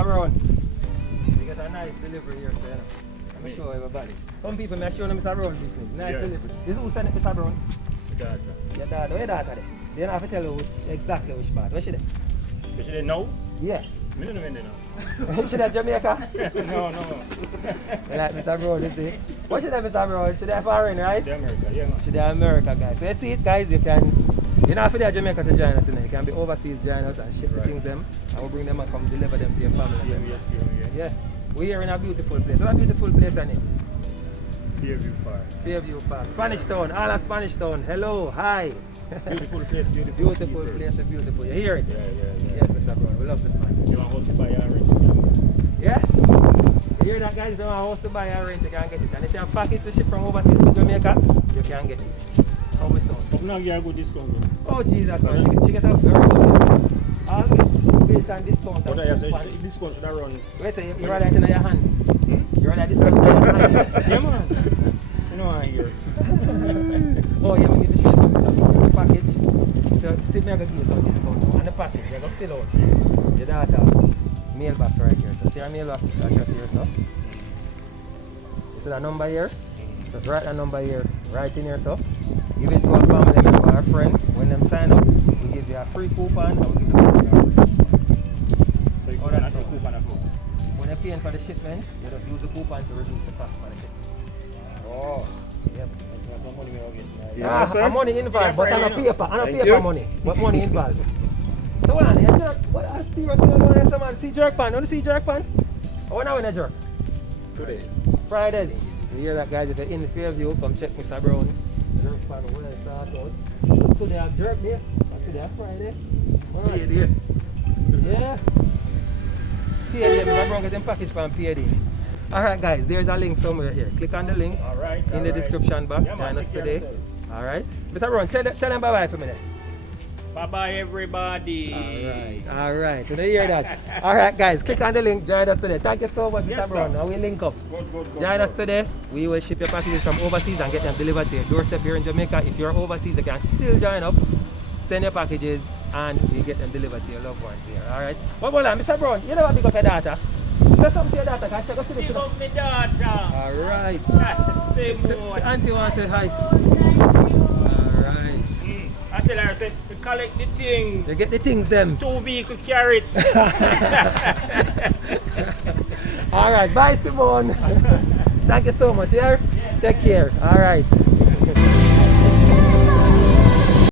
Mr. Brown. We get a nice delivery here, so I'm going to show everybody. Some people may show them Mr. Brown's business. Nice delivery. This is who sent it, Mr. Brown? Your daughter. Your daughter. Where your daughter there? They don't have to tell you exactly which part. Where she there? Is she there now? Yeah. I don't know when they know. She there Jamaica? No. Like Mr. Brown, you see? What she there, Mr. Brown? She there foreign, right? The America, yeah, man. She there America, guys. So you see it, guys, you can... You don't have to be Jamaica to join us, you know. You can be overseas, join us and ship the things them. And we'll bring them and come deliver them to your family. Yeah. We're here in a beautiful place. What a beautiful place, isn't it? Fairview Park. Fairview Park. Spanish Town. All of Spanish Town. Hello. Hi. Beautiful place, beautiful. Beautiful place, beautiful. You hear it? Yeah. Yes, Mr. Brown. We love it, man. You want house to buy a rent? Yeah? You hear that, guys? Don't want a house to buy or rent, you can get it. And if you have a package to ship from overseas to Jamaica, you can get it. How much sound? But now you have a good discount. Oh, Jesus, man. She get a very good discount. Always built on discount. But I say discount should have run. Wait, so you write that in your hand? You write that discount in your hand? Yeah, man. You know I hear. Oh, yeah, we need to show you some package. So, see, me I give you some discount. And the package, you're going to fill out your data mailbox right here. So, see our mailbox address here, so. You see that number here? Just write that number here, right in here, so. Give it to a family member or a friend. When them sign up, we give you a free coupon and we give you a free So you can have a coupon at home. When you're paying for the shipment, you just use the coupon to reduce the cost for the shipment. Oh. Yep. That's some money we all get. Yeah, money involved, but on a paper, money, but money involved. So what on, you jerk? What I see what's going on there, man? See jerk pan? You want to see jerk pan? Oh, now when you jerk? Today. Fridays. You hear that, guys? If you're in the Fairview, come check Mr. Brown. Jerk pan, well sort out. Today I have jerk day, and today I have Friday. Alright. Yeah. PAD, Mr. Brown get them package from PAD. Alright, guys, there's a link somewhere here. Click on the link in the description box. Join us today. Alright. Mr. Brown, tell them bye-bye for a minute. Bye-bye, everybody. Alright. Did you hear that? Alright, guys, click on the link. Join us today. Thank you so much, Mr. Yes, Brown. sir. Now we link up. Good. Join us today. We will ship your packages from overseas and get them delivered to your doorstep here in Jamaica. If you're overseas, you can still join up. Send your packages and we get them delivered to your loved ones here. Alright. What about that, Mr. Brown? You never pick up your data. Say something to your daughter, can she go see this? Pick up my daughter. Alright. Say more. Auntie wants to say hi. Alright. I tell her, I say, you collect the thing. You get the things them. 2 vehicles carry it. Alright, bye Simone. Thank you so much, yeah? Take care. Alright.